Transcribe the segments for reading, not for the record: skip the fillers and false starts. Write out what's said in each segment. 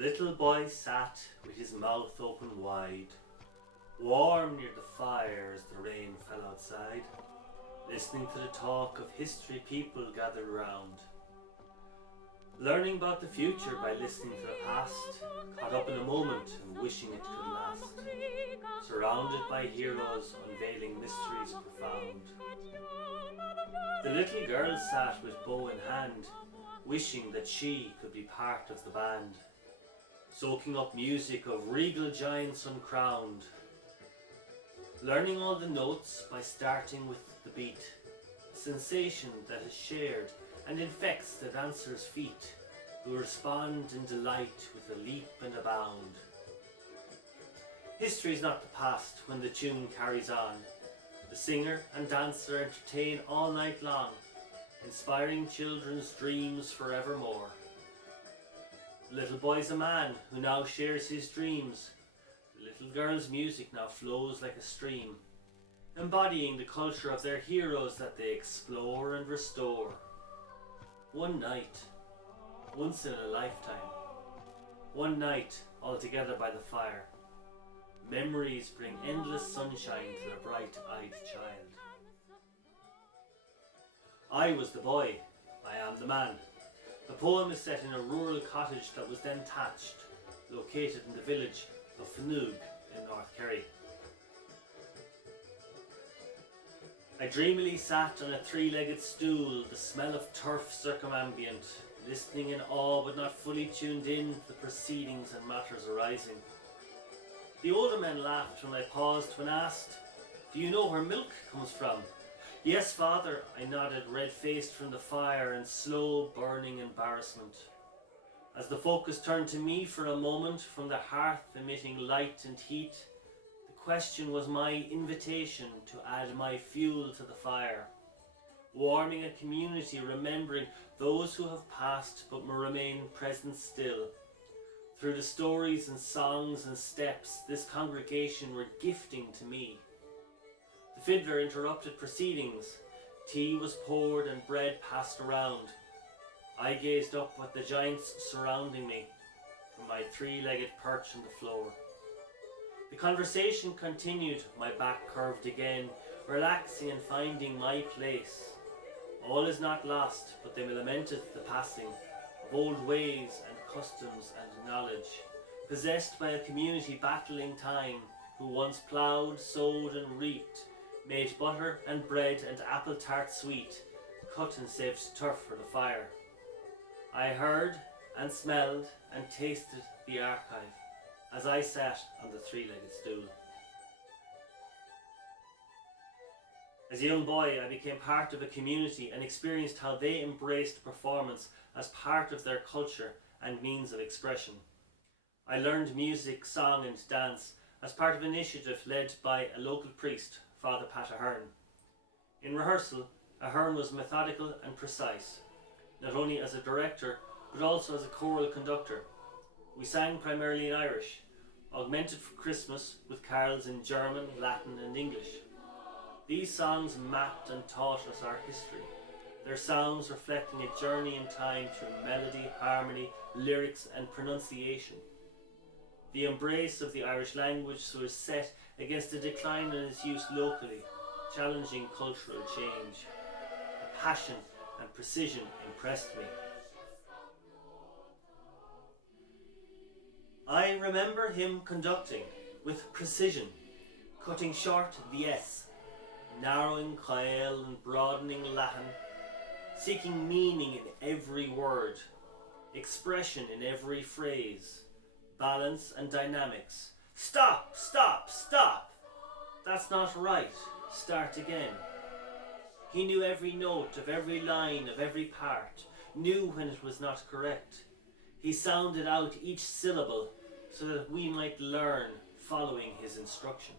little boy sat with his mouth open wide, warm near the fire as the rain fell outside, listening to the talk of history people gathered round. Learning about the future by listening to the past, caught up in a moment and wishing it could last. Surrounded by heroes unveiling mysteries profound. The little girl sat with bow in hand, wishing that she could be part of the band, soaking up music of regal giants uncrowned. Learning all the notes by starting with the beat, a sensation that is shared and infects the dancer's feet, who respond in delight with a leap and a bound. History is not the past when the tune carries on. The singer and dancer entertain all night long, inspiring children's dreams forevermore. The little boy's a man who now shares his dreams. The little girl's music now flows like a stream, embodying the culture of their heroes that they explore and restore. One night, once in a lifetime, one night all together by the fire. Memories bring endless sunshine to the bright-eyed child. I was the boy, I am the man. The poem is set in a rural cottage that was then thatched, located in the village of Fanug in North Kerry. I dreamily sat on a three-legged stool, the smell of turf circumambient, listening in awe but not fully tuned in to the proceedings and matters arising. The older men laughed when I paused when asked, "Do you know where milk comes from?" "Yes, father," I nodded, red-faced from the fire and slow burning embarrassment. As the focus turned to me for a moment from the hearth emitting light and heat, the question was my invitation to add my fuel to the fire, warming a community, remembering those who have passed but remain present still. Through the stories and songs and steps this congregation were gifting to me. The fiddler interrupted proceedings. Tea was poured and bread passed around. I gazed up at the giants surrounding me from my three-legged perch on the floor. The conversation continued, my back curved again, relaxing and finding my place. All is not lost, but they lamented the passing of old ways and customs and knowledge, possessed by a community battling time, who once ploughed, sowed and reaped, made butter and bread and apple tart sweet, cut and saved turf for the fire. I heard and smelled and tasted the archive as I sat on the three-legged stool. As a young boy, I became part of a community and experienced how they embraced performance as part of their culture and means of expression. I learned music, song and dance as part of an initiative led by a local priest, Father Pat Ahern. In rehearsal, Ahern was methodical and precise, not only as a director, but also as a choral conductor. We sang primarily in Irish, augmented for Christmas with carols in German, Latin and English. These songs mapped and taught us our history, their sounds reflecting a journey in time through melody, harmony, lyrics and pronunciation. The embrace of the Irish language was set against a decline in its use locally, challenging cultural change. The passion and precision impressed me. I remember him conducting with precision, cutting short the S, narrowing Kyle and broadening Latin, seeking meaning in every word, expression in every phrase, balance and dynamics. Stop, stop, stop! That's not right. Start again. He knew every note of every line of every part, knew when it was not correct. He sounded out each syllable so that we might learn following his instruction.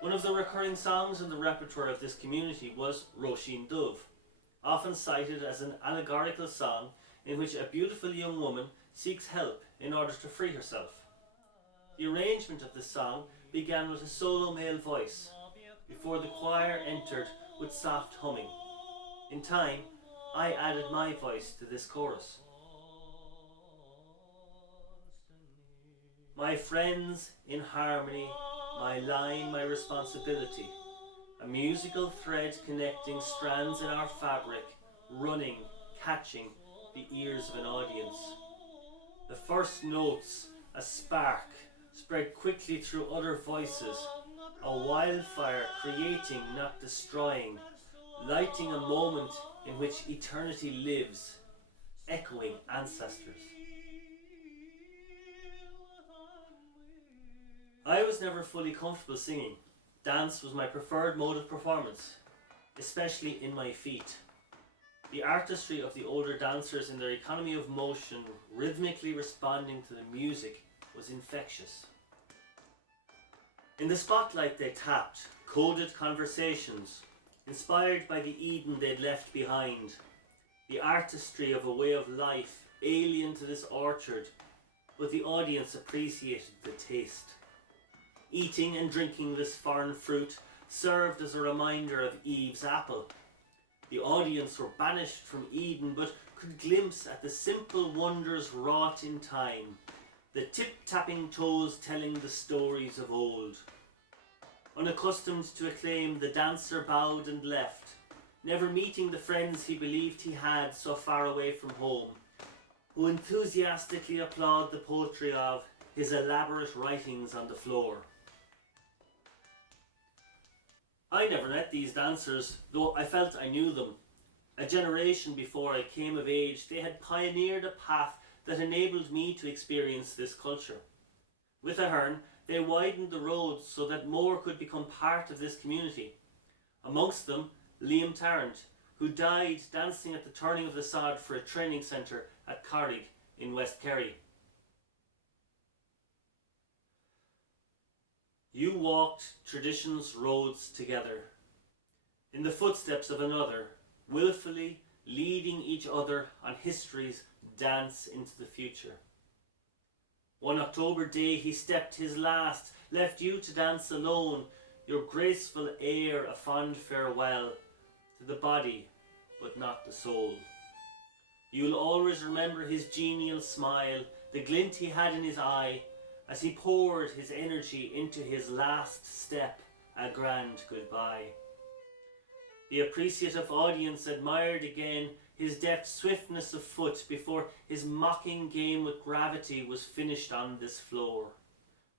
One of the recurring songs in the repertoire of this community was Roisin Dubh, often cited as an allegorical song in which a beautiful young woman seeks help in order to free herself. The arrangement of the song began with a solo male voice, before the choir entered with soft humming. In time, I added my voice to this chorus. My friends in harmony, my line, my responsibility. A musical thread connecting strands in our fabric, running, catching the ears of an audience. The first notes, a spark, spread quickly through other voices, a wildfire creating, not destroying, lighting a moment in which eternity lives, echoing ancestors. I was never fully comfortable singing. Dance was my preferred mode of performance, especially in my feet. The artistry of the older dancers in their economy of motion, rhythmically responding to the music, was infectious. In the spotlight they tapped, coded conversations, inspired by the Eden they'd left behind, the artistry of a way of life alien to this orchard, but the audience appreciated the taste. Eating and drinking this foreign fruit served as a reminder of Eve's apple. The audience were banished from Eden, but could glimpse at the simple wonders wrought in time, the tip-tapping toes telling the stories of old. Unaccustomed to acclaim, the dancer bowed and left, never meeting the friends he believed he had so far away from home, who enthusiastically applaud the poetry of his elaborate writings on the floor. I never met these dancers, though I felt I knew them. A generation before I came of age, they had pioneered a path that enabled me to experience this culture. With Ahern, they widened the road so that more could become part of this community. Amongst them, Liam Tarrant, who died dancing at the turning of the sod for a training centre at Carrig in West Kerry. You walked tradition's roads together, in the footsteps of another, willfully leading each other on history's dance into the future. One October day he stepped his last, left you to dance alone, your graceful air a fond farewell to the body, but not the soul. You'll always remember his genial smile, the glint he had in his eye, as he poured his energy into his last step, a grand goodbye. The appreciative audience admired again his deft swiftness of foot before his mocking game with gravity was finished on this floor.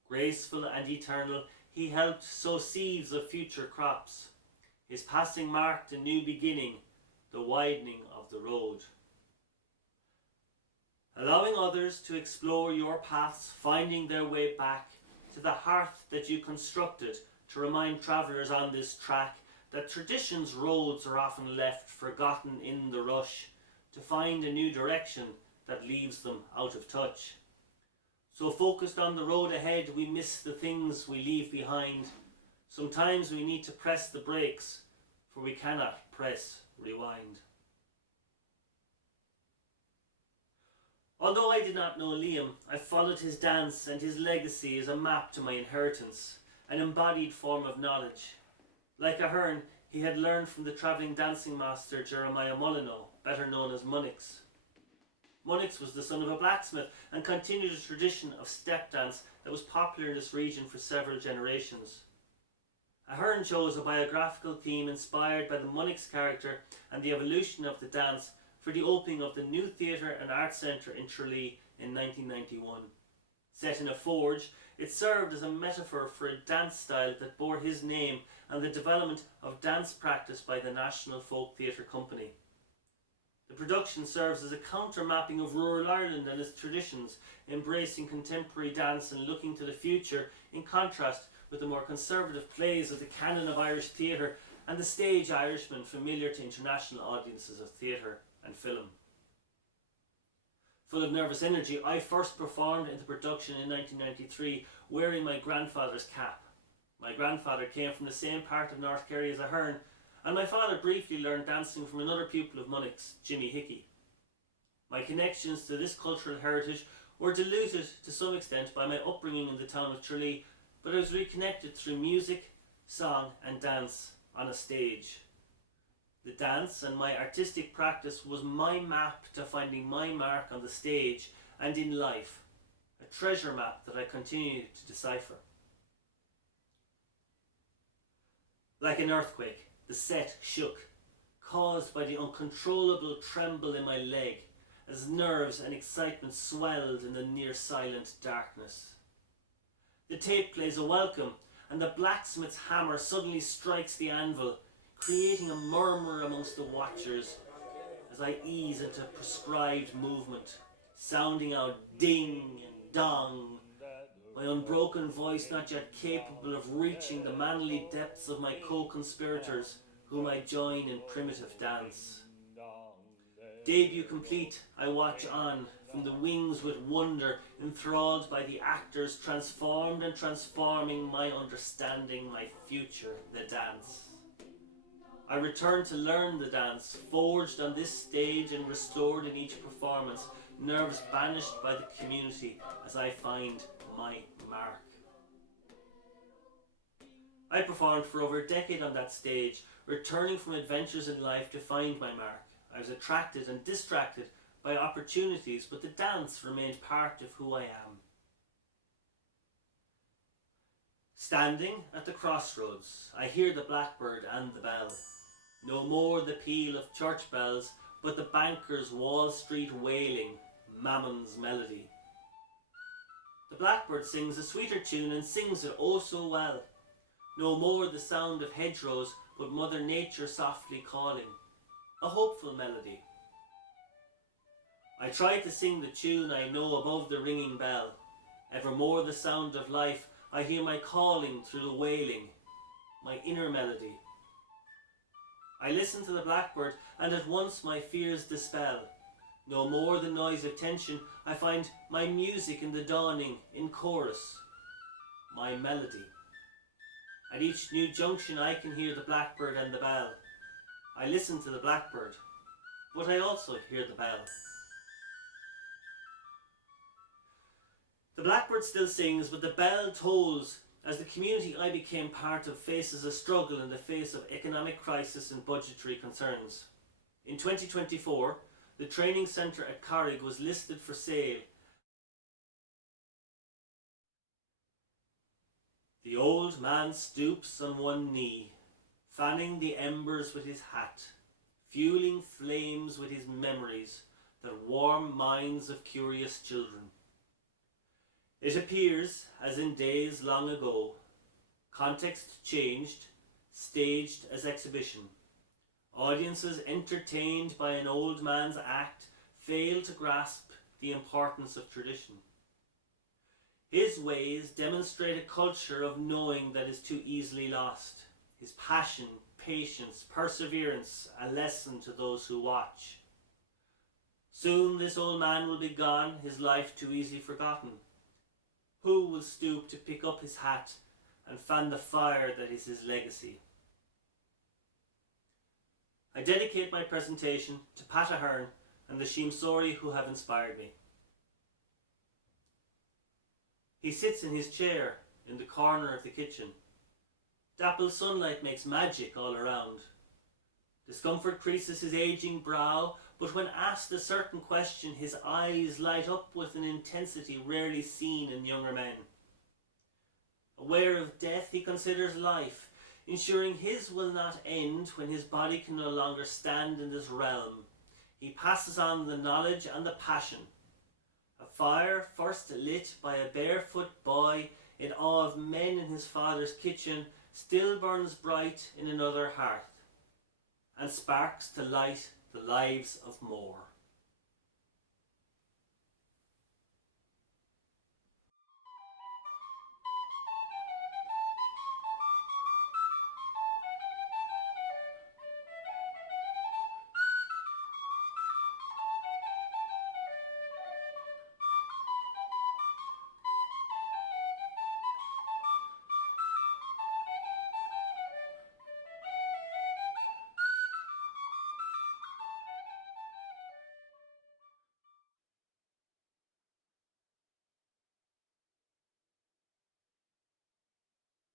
Graceful and eternal, he helped sow seeds of future crops. His passing marked a new beginning, the widening of the road. Allowing others to explore your paths, finding their way back to the hearth that you constructed to remind travellers on this track that tradition's roads are often left forgotten in the rush to find a new direction that leaves them out of touch. So focused on the road ahead, we miss the things we leave behind. Sometimes we need to press the brakes, for we cannot press rewind. Although I did not know Liam, I followed his dance and his legacy as a map to my inheritance, an embodied form of knowledge. Like Ahern, he had learned from the travelling dancing master Jeremiah Molyneux, better known as Munnix. Munnix was the son of a blacksmith and continued a tradition of step dance that was popular in this region for several generations. Ahern chose a biographical theme inspired by the Munnix character and the evolution of the dance for the opening of the new Theatre and Arts Centre in Tralee in 1991. Set in a forge, it served as a metaphor for a dance style that bore his name and the development of dance practice by the National Folk Theatre Company. The production serves as a counter-mapping of rural Ireland and its traditions, embracing contemporary dance and looking to the future, in contrast with the more conservative plays of the canon of Irish theatre and the stage Irishman familiar to international audiences of theatre and film. Full of nervous energy, I first performed in the production in 1993 wearing my grandfather's cap. My grandfather came from the same part of North Kerry as Ahern, and my father briefly learned dancing from another pupil of Munnix, Jimmy Hickey. My connections to this cultural heritage were diluted to some extent by my upbringing in the town of Tralee, but I was reconnected through music, song and dance on a stage. The dance and my artistic practice was my map to finding my mark on the stage and in life, a treasure map that I continued to decipher. Like an earthquake, the set shook, caused by the uncontrollable tremble in my leg, as nerves and excitement swelled in the near-silent darkness. The tape plays a welcome, and the blacksmith's hammer suddenly strikes the anvil, creating a murmur amongst the watchers as I ease into prescribed movement, sounding out ding and dong, my unbroken voice not yet capable of reaching the manly depths of my co-conspirators, whom I join in primitive dance. Debut complete, I watch on, from the wings with wonder, enthralled by the actors transformed and transforming my understanding, my future, the dance. I return to learn the dance, forged on this stage and restored in each performance, nerves banished by the community as I find my mark. I performed for over a decade on that stage, returning from adventures in life to find my mark. I was attracted and distracted by opportunities, but the dance remained part of who I am. Standing at the crossroads, I hear the blackbird and the bell. No more the peal of church bells, but the banker's Wall Street wailing, Mammon's melody. The blackbird sings a sweeter tune and sings it oh so well. No more the sound of hedgerows, but Mother Nature softly calling, a hopeful melody. I try to sing the tune I know above the ringing bell. Evermore the sound of life, I hear my calling through the wailing, my inner melody. I listen to the blackbird and at once my fears dispel. No more the noise of tension, I find my music in the dawning, in chorus, my melody. At each new junction I can hear the blackbird and the bell. I listen to the blackbird, but I also hear the bell. The blackbird still sings, but the bell tolls as the community I became part of faces a struggle in the face of economic crisis and budgetary concerns. In 2024, the training centre at Carrig was listed for sale. The old man stoops on one knee, fanning the embers with his hat, fueling flames with his memories that warm minds of curious children. It appears as in days long ago, context changed, staged as exhibition. Audiences entertained by an old man's act fail to grasp the importance of tradition. His ways demonstrate a culture of knowing that is too easily lost. His passion, patience, perseverance, a lesson to those who watch. Soon this old man will be gone, his life too easily forgotten. Who will stoop to pick up his hat and fan the fire that is his legacy? I dedicate my presentation to Pat Ahern and the Siamsa who have inspired me. He sits in his chair in the corner of the kitchen. Dappled sunlight makes magic all around. Discomfort creases his aging brow, but when asked a certain question, his eyes light up with an intensity rarely seen in younger men. Aware of death, he considers life, ensuring his will not end when his body can no longer stand in this realm. He passes on the knowledge and the passion. A fire first lit by a barefoot boy in awe of men in his father's kitchen still burns bright in another hearth and sparks to light the lives of more.